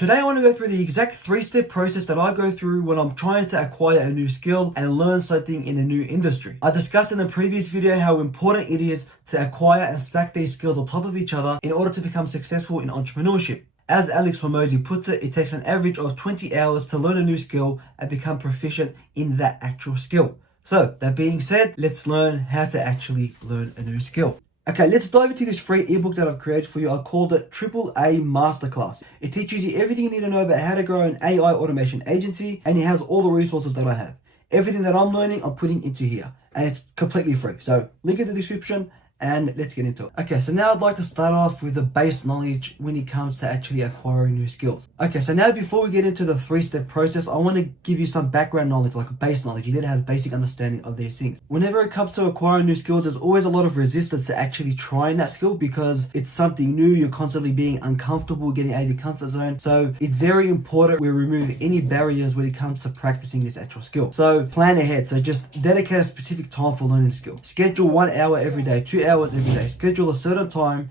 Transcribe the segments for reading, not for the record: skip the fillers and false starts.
Today I want to go through the exact 3-step process that I go through when I'm trying to acquire a new skill and learn something in a new industry. I discussed in the previous video how important it is to acquire and stack these skills on top of each other in order to become successful in entrepreneurship. As Alex Hormozi puts it, it takes an average of 20 hours to learn a new skill and become proficient in that actual skill. So that being said, let's learn how to actually learn a new skill. Okay, let's dive into this free ebook that I've created for you. I called it AAA Masterclass. It teaches you everything you need to know about how to grow an AI automation agency, and it has all the resources that I have. Everything that I'm learning, I'm putting into here, and it's completely free. So link in the description, and let's get into it. Okay, so now I'd like to start off with the base knowledge when it comes to actually acquiring new skills. Okay, so now before we get into the 3-step process, I want to give you some background knowledge, like base knowledge. You need to have basic understanding of these things. Whenever it comes to acquiring new skills, there's always a lot of resistance to actually trying that skill because it's something new. You're constantly being uncomfortable, getting out of your comfort zone. So it's very important we remove any barriers when it comes to practicing this actual skill. So plan ahead. So just dedicate a specific time for learning the skill. Schedule 1 hour every day, 2 hours every day. Schedule a certain time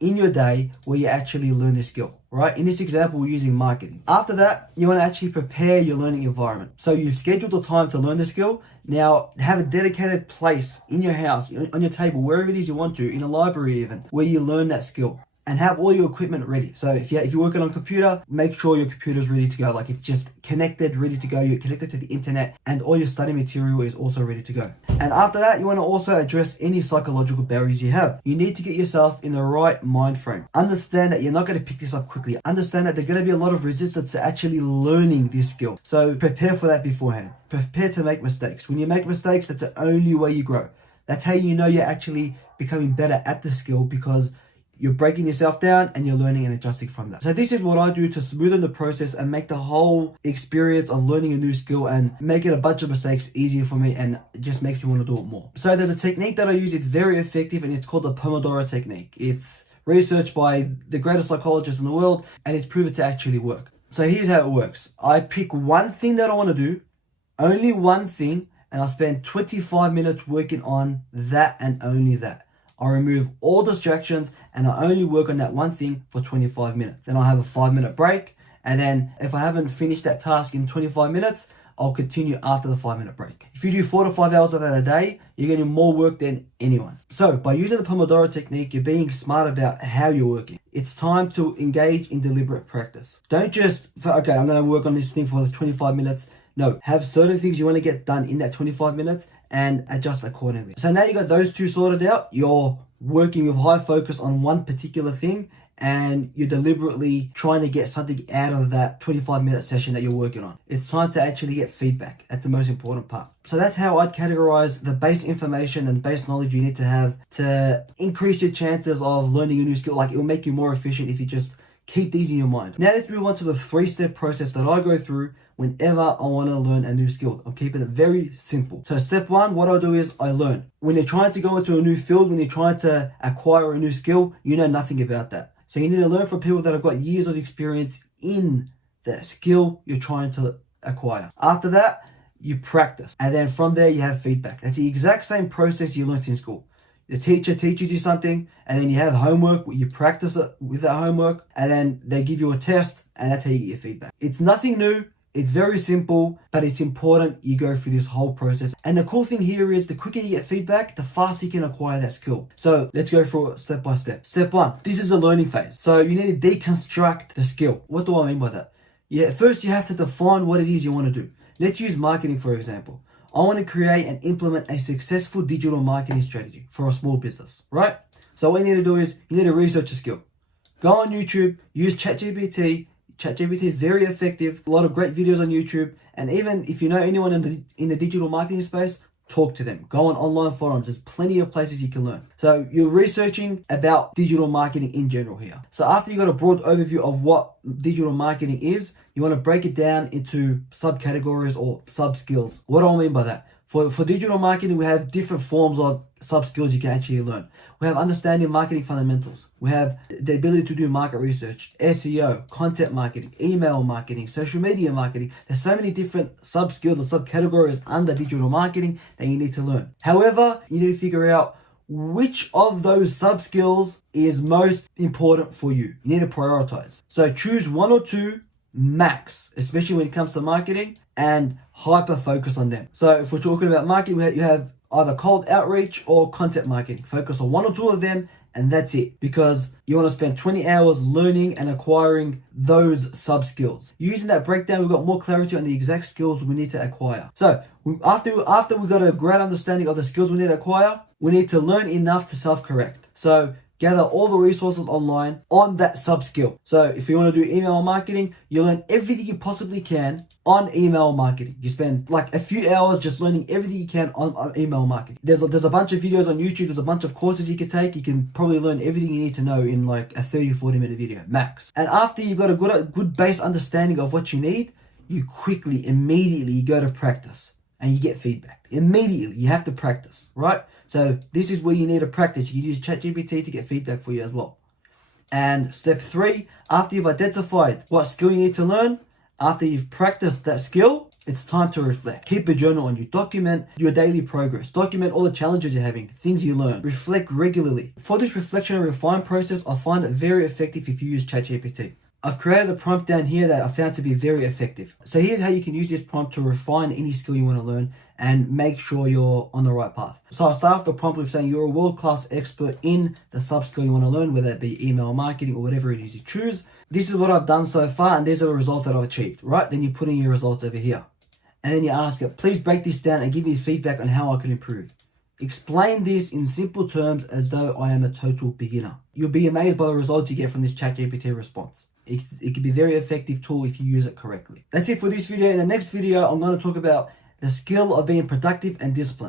in your day where you actually learn this skill, right? In this example, we're using marketing. After that, you want to actually prepare your learning environment. So you've scheduled the time to learn the skill. Now have a dedicated place in your house, on your table, wherever it is you want to, in a library even, where you learn that skill. And have all your equipment ready. So if you're working on a computer, make sure your computer's ready to go. Like it's just connected, ready to go. You're connected to the internet, and all your study material is also ready to go. And after that, you want to also address any psychological barriers you have. You need to get yourself in the right mind frame. Understand that you're not going to pick this up quickly. Understand that there's going to be a lot of resistance to actually learning this skill. So prepare for that beforehand. Prepare to make mistakes. When you make mistakes, that's the only way you grow. That's how you know you're actually becoming better at the skill, because you're breaking yourself down and you're learning and adjusting from that. So this is what I do to smoothen the process and make the whole experience of learning a new skill and making a bunch of mistakes easier for me, and it just makes me want to do it more. So there's a technique that I use. It's very effective, and it's called the Pomodoro technique. It's researched by the greatest psychologists in the world, and it's proven to actually work. So here's how it works. I pick one thing that I want to do, only one thing, and I spend 25 minutes working on that and only that. I remove all distractions and I only work on that one thing for 25 minutes. Then I'll have a 5-minute break. And then if I haven't finished that task in 25 minutes, I'll continue after the 5-minute break. If you do 4 to 5 hours of that a day, you're getting more work than anyone. So by using the Pomodoro technique, you're being smart about how you're working. It's time to engage in deliberate practice. Don't just, okay, I'm going to work on this thing for 25 minutes. No, have certain things you want to get done in that 25 minutes and adjust accordingly. So now you got those two sorted out. You're working with high focus on one particular thing, and you're deliberately trying to get something out of that 25-minute session that you're working on. It's time to actually get feedback. That's the most important part. So that's how I'd categorize the base information and base knowledge you need to have to increase your chances of learning a new skill. Like it will make you more efficient if you just keep these in your mind. Now let's move on to the 3-step process that I go through whenever I want to learn a new skill. I'm keeping it very simple. So step 1, what I do is I learn. When you're trying to go into a new field, when you're trying to acquire a new skill, you know nothing about that. So you need to learn from people that have got years of experience in the skill you're trying to acquire. After that, you practice. And then from there, you have feedback. It's the exact same process you learned in school. The teacher teaches you something, and then you have homework, you practice it with that homework, and then they give you a test, and that's how you get your feedback. It's nothing new. It's very simple, but it's important you go through this whole process. And the cool thing here is the quicker you get feedback, the faster you can acquire that skill. So let's go through it step by step. Step 1, this is the learning phase. So you need to deconstruct the skill. What do I mean by that? Yeah, first you have to define what it is you want to do. Let's use marketing for example. I want to create and implement a successful digital marketing strategy for a small business, right? So what you need to do is you need to research a skill. Go on YouTube, use ChatGPT. ChatGPT is very effective. A lot of great videos on YouTube. And even if you know anyone in the digital marketing space, talk to them. Go on online forums. There's plenty of places you can learn. So you're researching about digital marketing in general here. So after you got a broad overview of what digital marketing is, you want to break it down into subcategories or sub-skills. What do I mean by that? For digital marketing, we have different forms of sub-skills you can actually learn. We have understanding marketing fundamentals. We have the ability to do market research, SEO, content marketing, email marketing, social media marketing. There's so many different sub-skills or subcategories under digital marketing that you need to learn. However, you need to figure out which of those sub-skills is most important for you. You need to prioritize. So choose 1 or 2 max, especially when it comes to marketing, and hyper focus on them. So if we're talking about marketing, you have either cold outreach or content marketing. Focus on one or two of them, and that's it, because you want to spend 20 hours learning and acquiring those sub skills. Using that breakdown, we've got more clarity on the exact skills we need to acquire. So after we got a great understanding of the skills we need to acquire, we need to learn enough to self-correct. So gather all the resources online on that sub skill. So if you want to do email marketing, you learn everything you possibly can on email marketing. You spend like a few hours just learning everything you can on email marketing. There's a bunch of videos on YouTube. There's a bunch of courses you can take. You can probably learn everything you need to know in like a 30-40 minute video max. And after you've got a good base understanding of what you need, you immediately go to practice and you get feedback. Immediately, you have to practice, right? So this is where you need to practice. You can use ChatGPT to get feedback for you as well. And step 3, after you've identified what skill you need to learn, after you've practiced that skill, it's time to reflect. Keep a journal on you. Document your daily progress. Document all the challenges you're having, things you learn. Reflect regularly. For this reflection and refine process, I find it very effective if you use ChatGPT. I've created a prompt down here that I found to be very effective. So here's how you can use this prompt to refine any skill you want to learn and make sure you're on the right path. So I'll start off the prompt with saying you're a world-class expert in the sub-skill you want to learn, whether it be email marketing or whatever it is you choose. This is what I've done so far, and these are the results that I've achieved, right? Then you put in your results over here. And then you ask it, please break this down and give me feedback on how I can improve. Explain this in simple terms as though I am a total beginner. You'll be amazed by the results you get from this ChatGPT response. It can be a very effective tool if you use it correctly. That's it for this video. In the next video, I'm going to talk about the skill of being productive and disciplined.